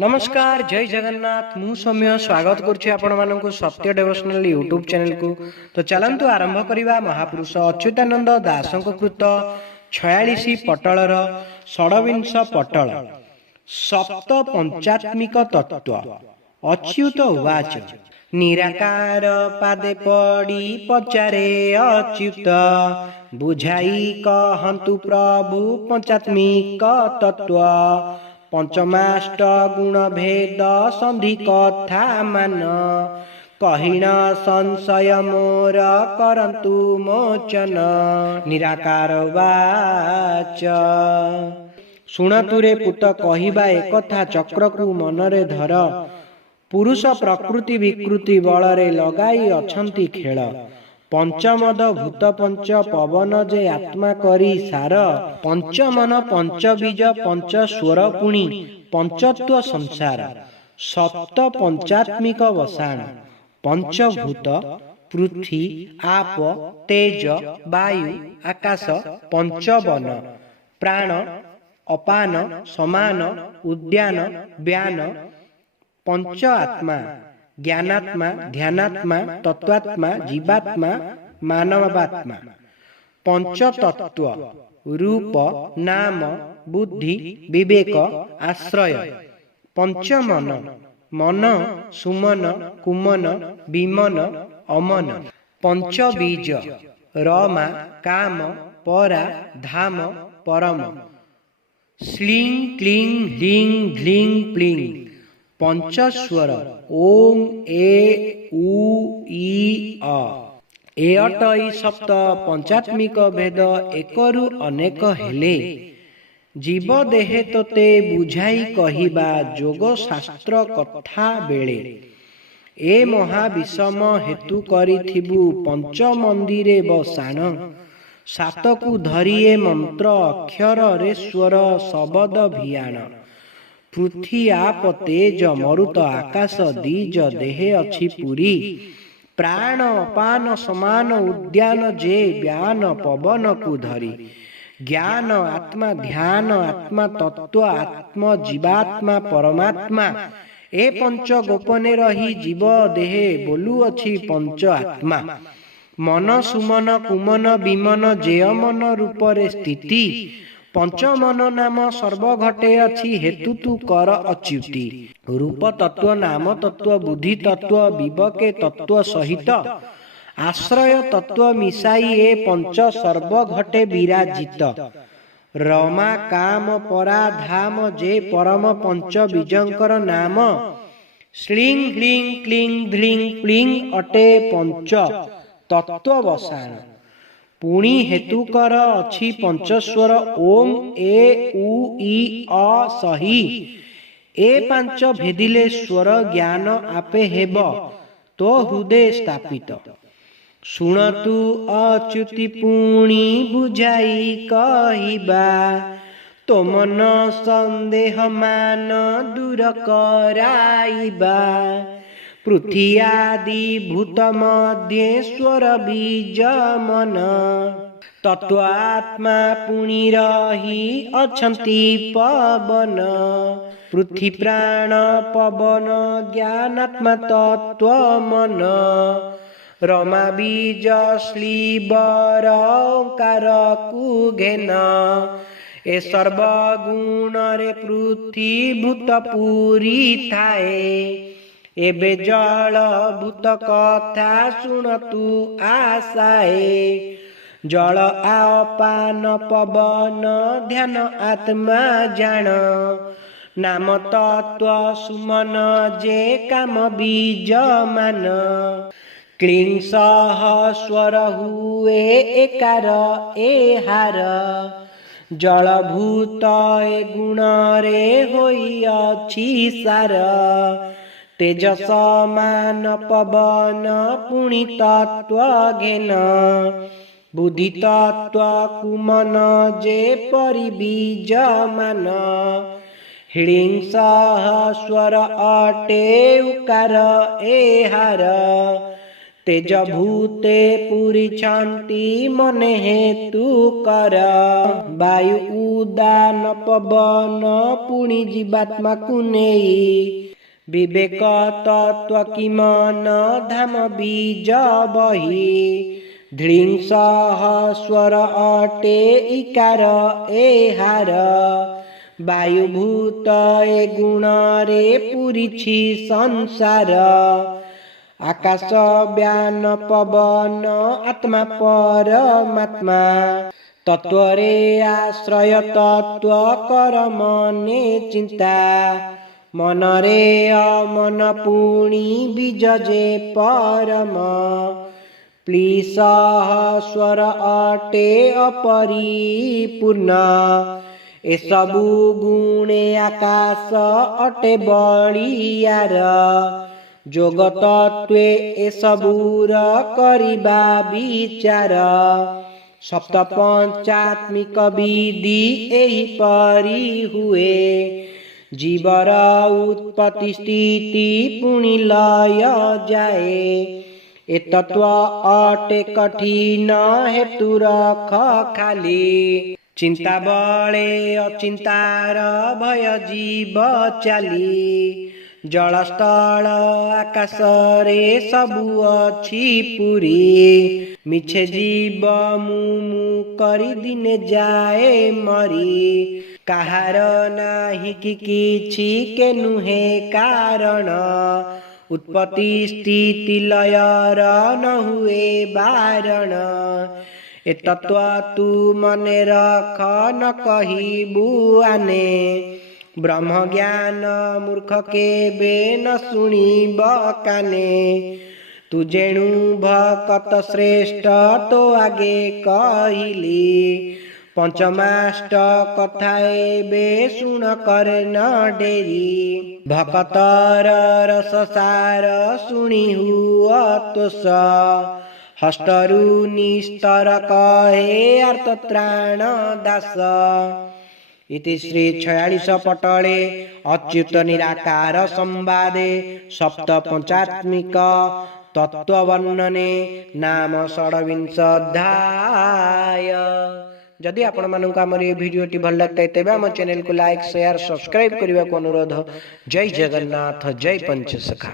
नमस्कार जय जगन्नाथ मु सौम्य स्वागत करुच्ची आपण मानकु सत्य डेवोशनल यूट्यूब चैनल को। तो चलंतु आरंभ करिबा महापुरुष अच्युतानंद दासंक कृत 46 पटलर षडविंश पटल सप्त पंचात्मिक तत्व। अच्युत उवाच निराकार पादे पड़ी पचारे अच्युत बुझाई कहंतु प्रभु पंचात्मिक तत्व। पंचमाष्ट गुण भेद संधि कथा मान कहिण संशय मोर करंतु मोचन। निराकार वाच शुणतुरे पुत कहिबा एकथा चक्र को मनरे धर पुरुष प्रकृति विकृति बलरे लगाई अछंती खेल। पंचमद भूत पंच पवन जे आत्मा करी सार पंचमन पंचबीज पंच स्वर पुणी पंचत्व संसार सप्त पंचात्मिक वसाण पंचभूत पृथ्वी आप तेज वायु आकाश पंचवन प्राण अपान समान उद्यान व्यान पंच आत्मा ज्ञानात्मा ध्यानात्मा तत्वात्मा जीवात्मा मानवात्मा पंच तत्व रूप नाम बुद्धि विवेक आश्रय पंच मन मन सुमन कुमन विमन अमन पंच बीज रमा काम परा धाम परम श्लीं क्लीं ह्लीं घ्लीं प्लीं पंचस्वर ओम ए उ ई अ। ए अटई सप्त पंचात्मिक भेद एकरु अनेक हेले जीव देहे तोते बुझाई कहिबा जोग शास्त्र कथा बेले। ए महाविषम हेतु करिथिबु पंच मंदिरे बसाण सातकु धरिए मंत्र अक्षर रे स्वर शबद भियाण। पृथ्वी आप तेज मरुत आकाश दीज देहे अच्छी पुरी प्राण अपान समान उद्यान जे व्यान पवन को धरी ज्ञान आत्मा ध्यान आत्मा तत्व आत्म जीवात्मा परमात्मा ए पंच गोपने रही जीव देहे बोलू अच्छी पंच आत्मा मन सुमन कुमन विमन जेय मन रूपरे स्थिति पंचमन नाम सर्व घटे अच्छी हेतु तु कर अच्युति। रूप तत्व नाम तत्व बुद्धि तत्व विवेके तत्व सहित आश्रय तत्व मिसाई ए पंच सर्व घटे विराजित। रमा काम परा धाम जे परम पंच बीजंकर नाम श्लीं ह्लीं क्लीं ध्लीं प्लीं अटे पंच तत्व वसाण। पुणी हेतुकर अच्छी पंचस्वर ओम ए उ ई अ सही ए पांच भेदिले स्वर ज्ञान आपे हेब तो हृदय स्थापित। शुणतु अच्युति पुणी बुझाई कहिबा तो मन संदेह मान दूर कराइबा। पृथ्वी आदि भूत मध्य स्वर बीज मन तत्व आत्मा पुणी रही अछंती पवन। पृथ्वी प्राण पवन ज्ञानात्मा तत्व मन रमा बीज श्लीबर ओंकार कुघेन। ए सर्वगुण रे पृथ्वी भूत पुरी थाए एबे जल भूत कथा शुणतु आशाए। जल आपान पवन ध्यान आत्मा जान नाम तत्व सुमन जे काम बीज मान। क्लीं सह स्वर हुए एकार ए हार जल भूत ए गुण रे होई अछि सार। तेज समान पवन पुणी तत्व घेन बुद्धि तत्व कुमन जे परिबीज मान। ह्लीं सह स्वर अटे उकार ए हार तेज भूते पूरिछन्ति मने हेतु कर वायु उदान पवन पुणी जीवात्मा कुनेई विवेक तत्व किमन धाम बीज बही धृंसह स्वर अटे इकार एहार वायुभूत ए गुण रे पूरिछि संसार आकाश व्यान पवन आत्मा परमात्मा तत्व रे आश्रय तत्व कर मने चिंता मन रे अमन पुणी बीज जे परम प्लीसह स्वर अटे अपरिपूर्ण ए सबु गुणे आकाश अटे बलियार जोग तत्वे ए सबूर करिबा विचार सप्त पंचात्मिक विधि एही परि हुए जीवर उत्पत्ति स्थिति पुनि लय जाए ए तत्व अटे कठिन हेतु रख खाली चिंता बळे अचिंतार भय जीव चाली जल स्थल आकाश रे सबु अछि पुरी मिछे जीव मुमु करी दिने जाए मरी काहार नाही कि किछि के नुहे कारण उत्पत्ति स्थिति लयर न हुए बारण ए तत्व तू मने रख न कहिबु आने ब्रह्म ज्ञान मूर्ख केबे न शुणिब काने तू जेणु भकत श्रेष्ठ तो आगे कहिली पंचमाष्ट कथा एबे शुण करे न डेरी भकतर रस सार शुणी हुआ तोष हस्तरु निस्तर कहे अर्थ त्राण दास इति श्री 46 पटले अच्युत निराकार संवादे सप्त पंचात्मिक तत्ववर्णने नाम 26 अध्याय। जदि आपण मानक आमर ये भिडियोटी भल लगता है तेबे आम चैनल को लाइक शेयर सब्सक्राइब करने को अनुरोध। जय जगन्नाथ जय पंचसखा।